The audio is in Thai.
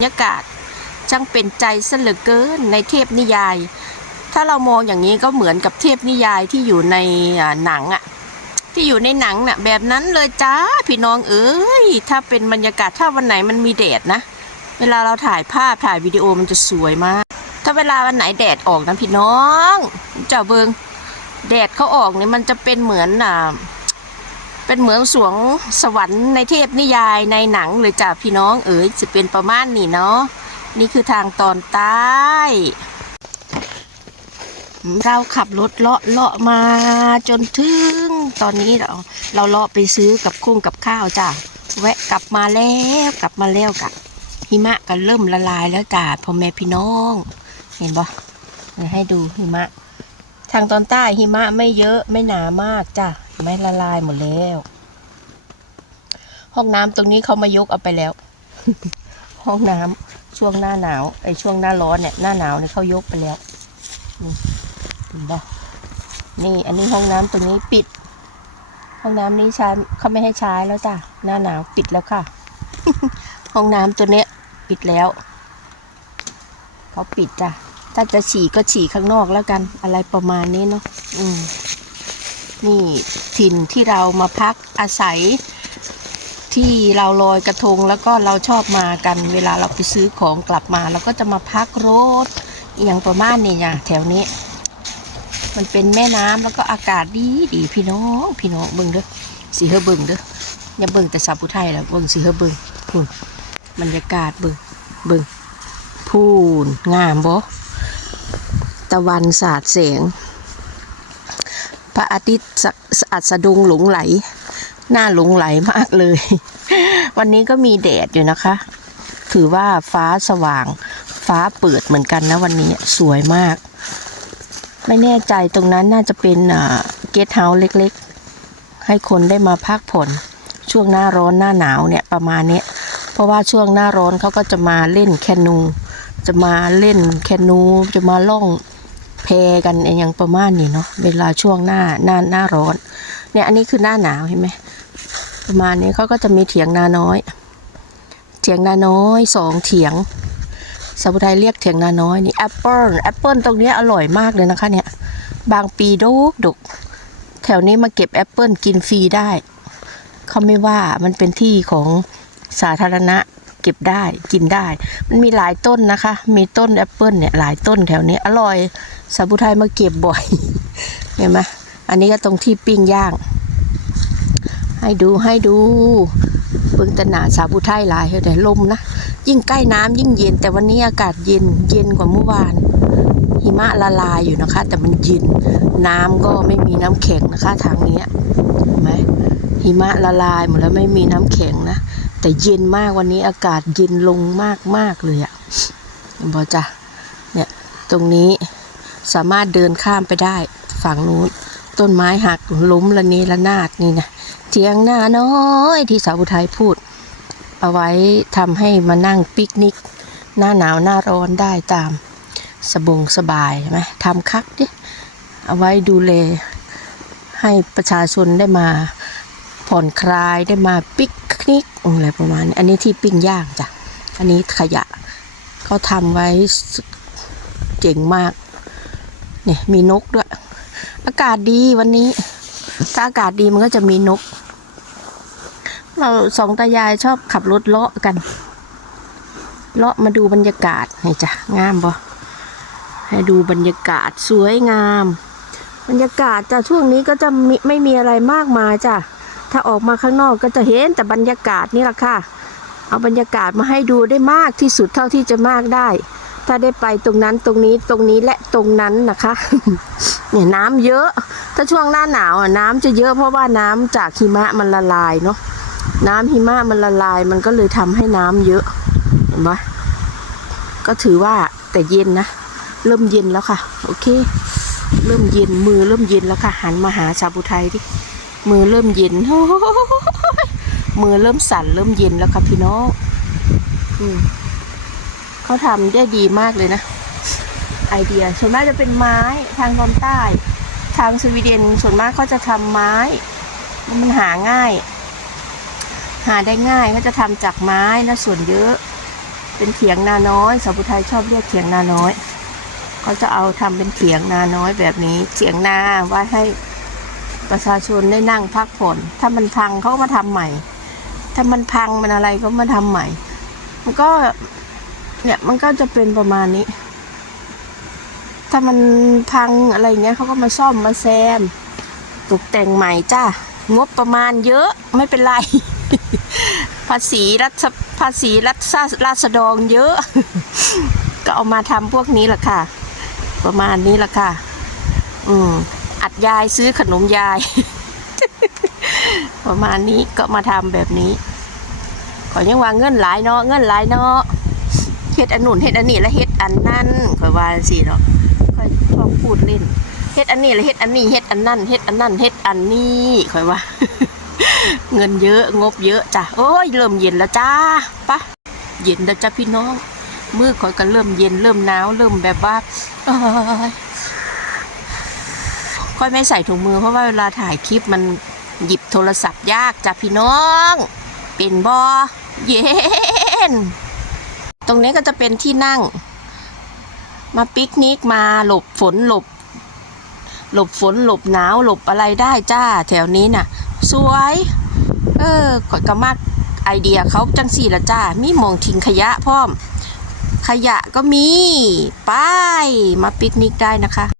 บรรยากาศช่างเป็นใจเหลือเกินในเทพนิยาย ถ้าเรามองอย่างนี้ก็เหมือนกับเทพนิยายที่อยู่ในหนังอะที่อยู่ในหนังน่ะแบบนั้นเลยจ้าพี่น้องเอ้ยถ้าเป็นบรรยากาศถ้าวันไหนมันมีแดดนะ เวลาเราถ่ายภาพถ่ายวิดีโอมันจะสวยมาก ถ้าเวลาวันไหนแดดออกนะพี่น้อง เจ้าเบิงแดดเขาออกเนี่ยมันจะเป็นเหมือนอ่า เป็นเหมือนสวงสวรรค์ในเทพนิยายในหนังเลยจ้ะพี่น้องเอ๋ยจะเป็นประมาณนี้เนาะนี่คือทางตอนใต้ เราขับรถเลาะเลาะมาจนถึงตอนนี้เราเราเลาะไปซื้อกับคุ้งกับข้าวจ้ะแวะกลับมาแล้วกลับมาแล้วกะหิมะก็เริ่มละลายแล้วจ้ะพ่อแม่พี่น้อง เห็นปะให้ดูหิมะ ทางตอนใต้หิมะไม่เยอะไม่หนามากจ้ะ ไม่ละลายหมดแล้ว ห้องน้ำตรงนี้เขามายกเอาไปแล้ว ห้องน้ำช่วงหน้าหนาวไอ้ช่วงหน้าร้อนเนี่ยหน้าหนาวเนี่ยเขายกไปแล้วนี่เห็นปะนี่ อันนี้ห้องน้ำตรงนี้ปิด ห้องน้ำนี้ใช้เขาไม่ให้ใช้แล้วจ้ะหน้าหนาวปิดแล้วค่ะ ห้องน้ำตัวเนี้ยปิดแล้วเขาปิดจ้ะถ้าจะฉี่ก็ฉี่ข้างนอกแล้วกัน อะไรประมาณนี้เนาะอืม นี่ถิ่นที่เรามาพักอาศัย ที่เราลอยกระทงแล้วก็เราชอบมากัน เวลาเราไปซื้อของกลับมาเราก็จะมาพักรถอย่างประมาณนี้เนี่ยแถวนี้ มันเป็นแม่น้ำแล้วก็อากาศดีดีพี่น้องพี่น้องเบิ่งเด้อสีเฮอเบิ่งเด้ออย่าเบิ่งแต่สาวผู้ไทยแล้วเบิ่งสีเฮอเบิ่งพูนบรรยากาศเบิ่งเบิ่งพูนงามบ่ตะวันสาดแสง ระอาทิตย์สสอัสดงหลงไหล หน้าหลงไหลมากเลย วันนี้ก็มีแดดอยู่นะคะ ถือว่าฟ้าสว่าง ฟ้าเปิดเหมือนกันนะวันนี้สวยมาก ไม่แน่ใจตรงนั้นน่าจะเป็นเกสเฮาส์เล็กๆ ให้คนได้มาพักผ่อนช่วงหน้าร้อนหน้าหนาวเนี่ยประมาณเนี้ยเพราะว่าช่วงหน้าร้อนเขาก็จะมาเล่นแคนู จะมาเล่นแคนูจะมาล่อง แพกันอย่างประมาณนี้เนาะเวลาช่วงหน้าหน้าหน้าร้อน เนี่ยอันนี้คือหน้าหนาวเห็นไหมประมาณนี้เขาก็จะมีเถียงนาน้อย เถียงนาน้อยสองเถียงสาวไทยเรียกเถียงนาน้อยนี่แอปเปิลแอปเปิลตรงนี้อร่อยมากเลยนะคะเนี่ย บางปีดกดกแถวนี้มาเก็บแอปเปิลกินฟรีได้เขาไม่ว่ามันเป็นที่ของสาธารณะ ก็บได้กินได้ มันมีหลายต้นนะคะ มีต้นแอปเปิลเนี่ยหลายต้นแถวนี้ อร่อยสาวไทยมาเก็บบ่อยเห็นไหมอันนี้ก็ตรงที่ปิ้งย่าง ให้ดูให้ดูเบิ่งตนาสาวผู้ไทยหลายแต่ลมนะยิ่งใกล้น้ำยิ่งเย็น แต่วันนี้อากาศเย็นเย็นกว่าเมื่อวาน หิมะละลายอยู่นะคะ แต่มันเย็นน้ำก็ไม่มีน้ำแข็งนะคะ ทางนี้เห็นไหมหิมะละลายหมดแล้วไม่มีน้ำแข็งนะ แต่เย็นมากวันนี้อากาศเย็นลงมากมากเลยอะ่ะบอจ้ะเนี่ยตรงนี้สามารถเดินข้ามไปได้ฝั่งนู้นต้นไม้หักล้มละเนระนาดนี่นะเทียงหน้าน้อยที่สาวอุทัยพูด เอาไว้ทำให้มานั่งปิกนิก หน้าหนาวหน้าร้อนได้ตามสบงสบายใช่ไหมทำคักดิเอาไว้ดูแลให้ประชาชนได้มา ผ่อนคลายได้มาปิกนิกอะไรประมาณนี้อันนี้ที่ปิ้งย่างจ้ะ อันนี้ขยะเขาทำไว้เจ๋งมาก เนี่ยมีนกด้วย อากาศดีวันนี้ ถ้าอากาศดีมันก็จะมีนก เราสองตายายชอบขับรถเลาะกัน เลาะมาดูบรรยากาศให้จ้ะงามบ่ให้ดูบรรยากาศสวยงาม บรรยากาศจ้ะช่วงนี้ก็จะไม่มีอะไรมากมายจ้ะ ถ้าออกมาข้างนอกก็จะเห็นแต่บรรยากาศนี่แหละค่ะ เอาบรรยากาศมาให้ดูได้มากที่สุดเท่าที่จะมากได้ ถ้าได้ไปตรงนั้นตรงนี้ตรงนี้และตรงนั้นนะคะเนี่ยน้ำเยอะ ถ้าช่วงหน้าหนาวอะน้ำจะเยอะเพราะว่าน้ำจากหิมะมันละลายเนาะน้ำหิมะมันละลายมันก็เลยทำให้น้ำเยอะเห็นไหมก็ถือว่าแต่เย็นนะ เริ่มเย็นแล้วค่ะ โอเค เริ่มเย็นมือเริ่มเย็นแล้วค่ะ หันมาหาชาบุไทยดิ มือเริ่มเย็นโอ้โหมือเริ่มสั่นเริ่มเย็นแล้วค่ะพี่น้องอืมเขาทำได้ดีมากเลยนะ ไอเดีย ส่วนมากจะเป็นไม้ทางตอนใต้ ทางสวีเดนส่วนมากเขาจะทำไม้ มันหาง่าย หาได้ง่ายเขาจะทำจากไม้นะส่วนเยอะ เป็นเถียงนาน้อยสาวผู้ไทยชอบเรียกเถียงนาน้อยเขาจะเอาทำเป็นเถียงนาน้อยแบบนี้เถียงนาไว้ให้ ประชาชนได้นั่งพักผ่อน ถ้ามันพังเขามาทำใหม่ ถ้ามันพังมันอะไรก็มาทำใหม่ มันก็เนี่ยมันก็จะเป็นประมาณนี้ ถ้ามันพังอะไรเงี้ยเขาก็มาซ่อมมาแซม ตกแต่งใหม่จ้างบประมาณเยอะไม่เป็นไร ภาษีรัฐภาษีรัฐราษฎรเยอะ ก็เอามาทำพวกนี้แหละค่ะ ประมาณนี้แหละค่ะ อืม อัดยายซื้อขนมยาย ประมาณนี้ก็มาทำแบบนี้ขอยังว่าเงินหลายเนาะเงินหลายเนาะเฮ็ดอันนู่นเฮ็ดอันนี้แล้วเฮ็ดอันนั่นข่อยว่าสิเนาะข่อยชอบพูดเล่นเฮ็ดอันนี้แล้วเฮ็ดอันนี้เฮ็ดอันนั่นเฮ็ดอันนั่นเฮ็ดอันนี้ข่อยว่า เงินเยอะงบเยอะจ้ะโอ้ยเริ่มเย็นแล้วจ้าปะเย็นแล้วจ้ะพี่น้องมือข่อยก็เริ่มเย็นเริ่มหนาวเริ่มแบบว่าเอ้ย ค่อยไม่ใส่ถุงมือเพราะว่าเวลาถ่ายคลิปมันหยิบโทรศัพท์ยากจ้ะพี่น้อง เป็นบอเย็น ตรงนี้ก็จะเป็นที่นั่ง มาปิกนิกมาหลบฝนหลบ หลบฝนหลบหนาวหลบอะไรได้จ้า แถวนี้น่ะ สวย เออขอยก็มากไอเดียเขาจังสี่ละจ้า มีมองทิ้งขยะพร้อม ขยะก็มี ไป มาปิกนิกได้นะคะ